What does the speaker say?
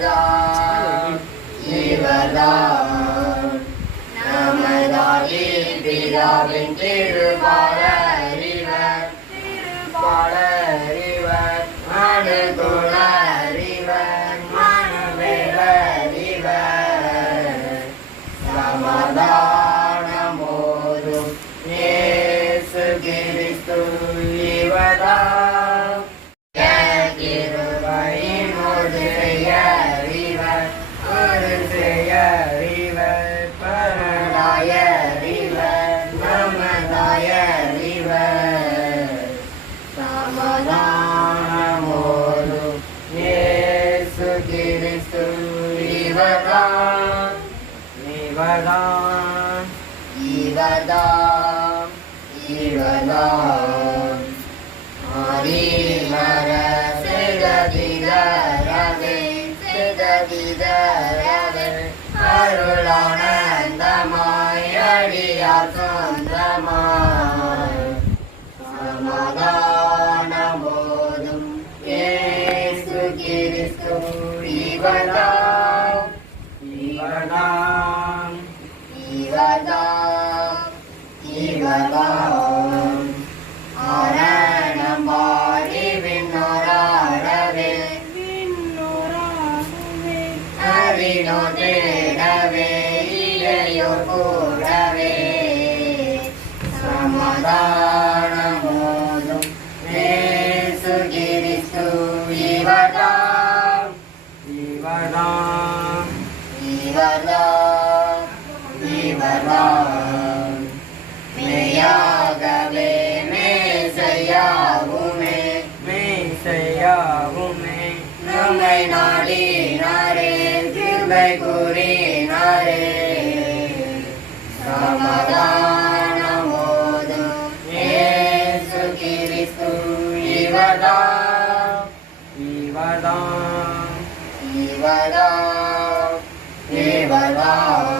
இவர்தான் இவர்தான் நமதாதி பிதாவின் திருபாலறிவர் திருபாலறிவர் மனுகுணறிவர் மனுவேலறிவர் சமாதானமோதும் இயேசு கிறிஸ்து இவர்தான் கிருபையின் ஒரு செய்யறிவர் ஒரு செய்யறிவர் பரதாயறிவர் நமதாயறிவர் சமாதானமோதும் இயேசு கிறிஸ்து இவர்தான் இவர்தான் இவர்தான் இவர்தான் ஆதிமர சிததிதரவே சிததிதரவே அருளானந்தமாய் அடியார் சொந்தமாய் சமாதானமோதும் இயேசு கிறிஸ்து இவர்தான் இவர்தான் இவர்தான் இவர்தான் ஆரணம்பாடி விண்ணோராடவே அறினோ தேடவே இளையோர் கூடவே சமாதானமோதும் இயேசு கிறிஸ்து இவர்தான் இவர்தான் இவர்தான் இவர்தான் மெய்யாகவே மேசையாவுமே மேசையாவுமே நம்மை நாடினாரே கிருபை கூறினாரே சமாதானமோதும் இயேசு கிறிஸ்து இவர்தான் இவர்தான் இவர்தான் இவர்தான்